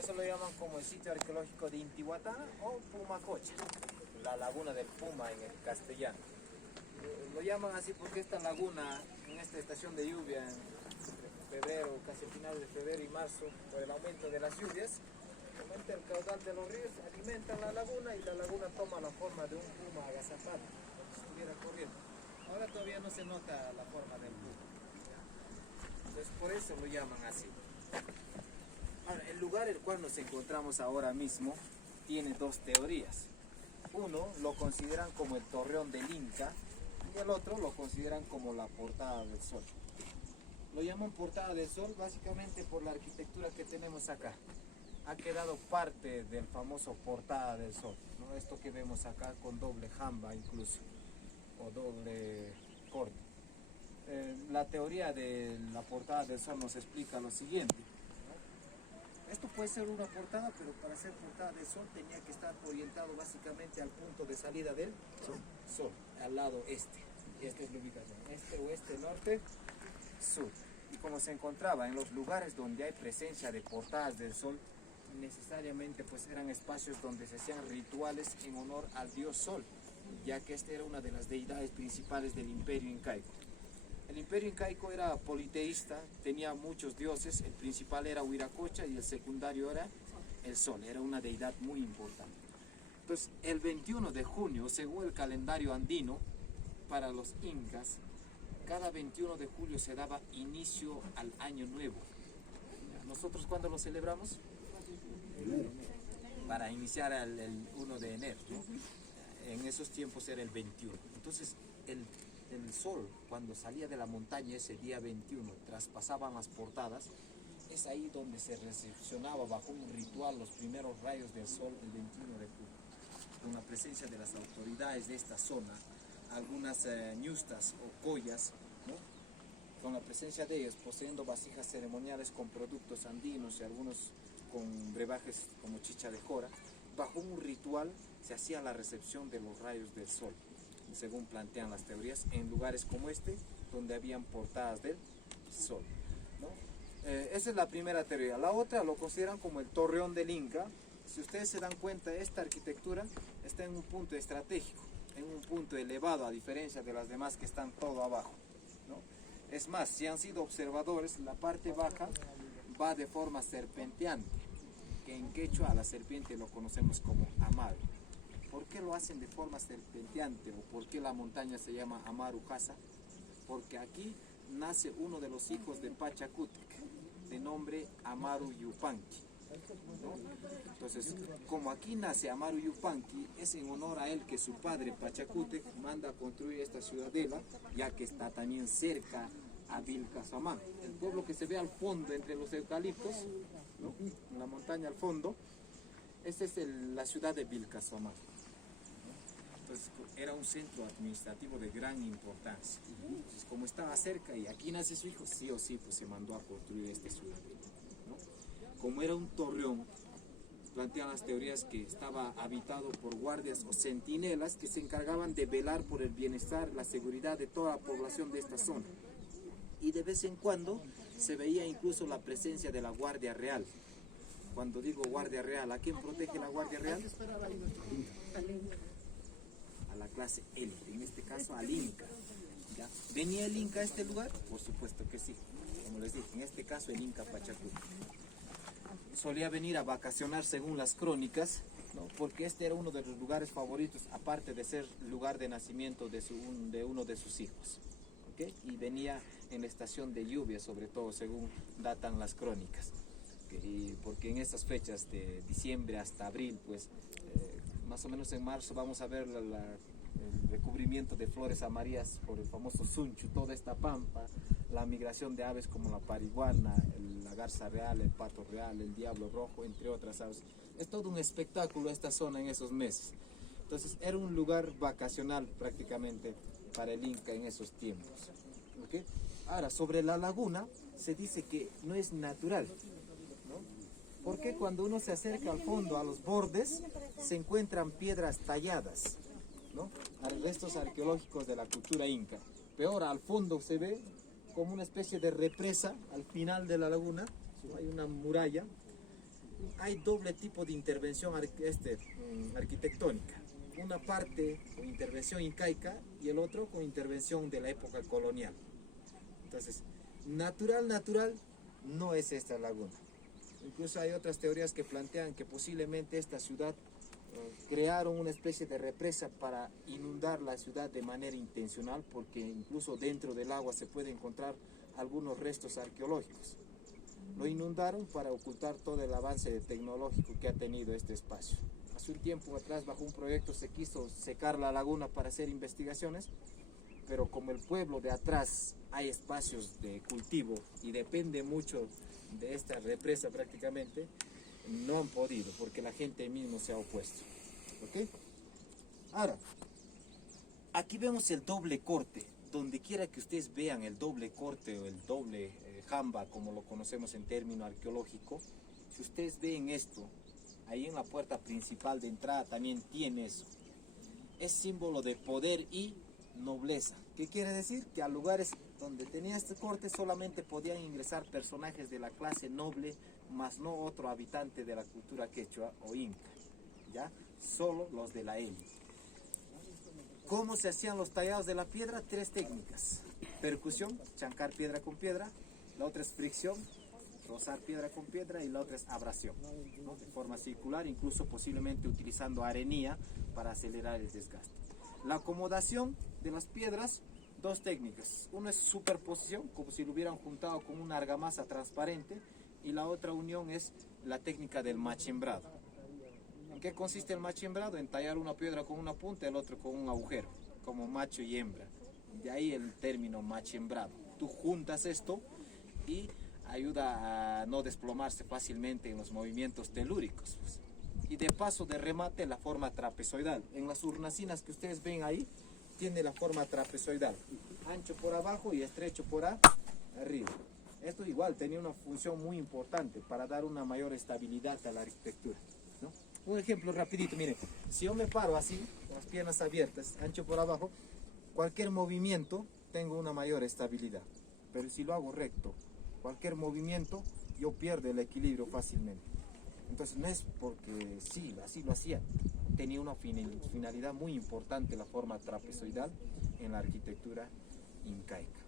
eso lo llaman como el sitio arqueológico de Intihuatana o Pumacocha, la laguna del Puma en el castellano. Lo llaman así porque esta laguna, en esta estación de lluvia, entre febrero, casi final de febrero y marzo, por el aumento de las lluvias, aumenta el caudal de los ríos, alimentan la laguna y la laguna toma la forma de un puma agazapado, como si estuviera corriendo. Ahora todavía no se nota la forma del puma. Entonces por eso lo llaman así. Ahora, el lugar en el cual nos encontramos ahora mismo tiene dos teorías. Uno lo consideran como el Torreón del Inca y el otro lo consideran como la Portada del Sol. Lo llaman Portada del Sol básicamente por la arquitectura que tenemos acá. Ha quedado parte del famoso Portada del Sol, ¿no? Esto que vemos acá con doble jamba incluso, o doble corte. La teoría de la Portada del Sol nos explica lo siguiente. Esto puede ser una portada, pero para ser portada del sol tenía que estar orientado básicamente al punto de salida del sol, al lado este. Esta es la ubicación, este, oeste, norte, sur. Y como se encontraba en los lugares donde hay presencia de portadas del sol, necesariamente pues eran espacios donde se hacían rituales en honor al dios sol, ya que esta era una de las deidades principales del imperio incaico. El imperio incaico era politeísta, tenía muchos dioses, el principal era Huiracocha y el secundario era el sol, era una deidad muy importante. Entonces, el 21 de junio, según el calendario andino, para los incas, cada 21 de julio se daba inicio al año nuevo. ¿Nosotros cuándo lo celebramos? Para iniciar el 1 de enero, ¿no? En esos tiempos era el 21. Entonces, el sol, cuando salía de la montaña ese día 21, traspasaban las portadas, es ahí donde se recepcionaba bajo un ritual los primeros rayos del sol el 21 de julio, con la presencia de las autoridades de esta zona, algunas ñustas o collas, ¿no? Con la presencia de ellos, poseyendo vasijas ceremoniales con productos andinos y algunos con brebajes como chicha de jora, bajo un ritual se hacía la recepción de los rayos del sol, según plantean las teorías, en lugares como este, donde habían portadas del sol, ¿no? Esa es la primera teoría. La otra lo consideran como el Torreón del Inca. Si ustedes se dan cuenta, esta arquitectura está en un punto estratégico, en un punto elevado, a diferencia de las demás que están todo abajo, ¿no? Es más, si han sido observadores, la parte baja va de forma serpenteante, que en quechua a la serpiente lo conocemos como Amaru. ¿Por qué lo hacen de forma serpenteante o por qué la montaña se llama Amaru Casa? Porque aquí nace uno de los hijos de Pachacútec, de nombre Amaru Yupanqui, ¿no? Entonces, como aquí nace Amaru Yupanqui, es en honor a él que su padre Pachacútec manda a construir esta ciudadela, ya que está también cerca a Vilcazamán. El pueblo que se ve al fondo entre los eucaliptos, ¿no? En la montaña al fondo, esta es la ciudad de Vilcazamán. Entonces, era un centro administrativo de gran importancia. Entonces, como estaba cerca y aquí nace su hijo, sí o sí, pues se mandó a construir esta ciudad, ¿no? Como era un torreón, plantean las teorías que estaba habitado por guardias o centinelas que se encargaban de velar por el bienestar, la seguridad de toda la población de esta zona. Y de vez en cuando se veía incluso la presencia de la Guardia Real. Cuando digo Guardia Real, ¿a quién protege la Guardia Real? A la clase élite, en este caso al Inca, ¿ya? ¿Venía el Inca a este lugar? Por supuesto que sí, como les dije, en este caso el Inca Pachacútec. Solía venir a vacacionar según las crónicas, ¿no? Porque este era uno de los lugares favoritos, aparte de ser lugar de nacimiento de uno de sus hijos, ¿okay? Y venía en la estación de lluvia, sobre todo, según datan las crónicas, ¿okay? Porque en estas fechas de diciembre hasta abril, pues más o menos en marzo vamos a ver el recubrimiento de flores amarillas por el famoso sunchu, toda esta pampa, la migración de aves como la pariguana, la garza real, el pato real, el diablo rojo, entre otras aves. Es todo un espectáculo esta zona en esos meses. Entonces era un lugar vacacional prácticamente para el Inca en esos tiempos, ¿okay? Ahora, sobre la laguna se dice que no es natural, ¿no? Porque cuando uno se acerca al fondo, a los bordes, se encuentran piedras talladas, ¿no? Restos arqueológicos de la cultura inca. Peor, al fondo se ve como una especie de represa al final de la laguna, hay una muralla, hay doble tipo de intervención arquitectónica. Una parte con intervención incaica y el otro con intervención de la época colonial. Entonces, natural no es esta laguna. Incluso hay otras teorías que plantean que posiblemente esta ciudad crearon una especie de represa para inundar la ciudad de manera intencional, porque incluso dentro del agua se puede encontrar algunos restos arqueológicos. Lo inundaron para ocultar todo el avance tecnológico que ha tenido este espacio. Hace un tiempo atrás, bajo un proyecto, se quiso secar la laguna para hacer investigaciones, pero como el pueblo de atrás hay espacios de cultivo y depende mucho de esta represa prácticamente, no han podido porque la gente mismo se ha opuesto. ¿Ok? Ahora, aquí vemos el doble corte. Donde quiera que ustedes vean el doble corte o el doble jamba, como lo conocemos en término arqueológico, si ustedes ven esto, ahí en la puerta principal de entrada también tiene eso. Es símbolo de poder y nobleza. ¿Qué quiere decir? Que a lugares donde tenía este corte solamente podían ingresar personajes de la clase noble, más no otro habitante de la cultura quechua o inca, ¿ya? Solo los de la élite. ¿Cómo se hacían los tallados de la piedra? 3 técnicas. Percusión, chancar piedra con piedra. La otra es fricción, rozar piedra con piedra. Y la otra es abrasión, ¿no? De forma circular, incluso posiblemente utilizando arenilla para acelerar el desgaste. La acomodación de las piedras, 2 técnicas. Una es superposición, como si lo hubieran juntado con una argamasa transparente. Y la otra unión es la técnica del machimbrado. ¿En qué consiste el machimbrado? En tallar una piedra con una punta y el otro con un agujero, como macho y hembra. De ahí el término machimbrado. Tú juntas esto y ayuda a no desplomarse fácilmente en los movimientos telúricos. Y de paso de remate la forma trapezoidal. En las hornacinas que ustedes ven ahí, tiene la forma trapezoidal. Ancho por abajo y estrecho por arriba. Esto igual tenía una función muy importante para dar una mayor estabilidad a la arquitectura, ¿no? Un ejemplo rapidito, miren, si yo me paro así, con las piernas abiertas, ancho por abajo, cualquier movimiento tengo una mayor estabilidad. Pero si lo hago recto, cualquier movimiento, yo pierdo el equilibrio fácilmente. Entonces no es porque sí, así lo hacía. Tenía una finalidad muy importante la forma trapezoidal en la arquitectura incaica.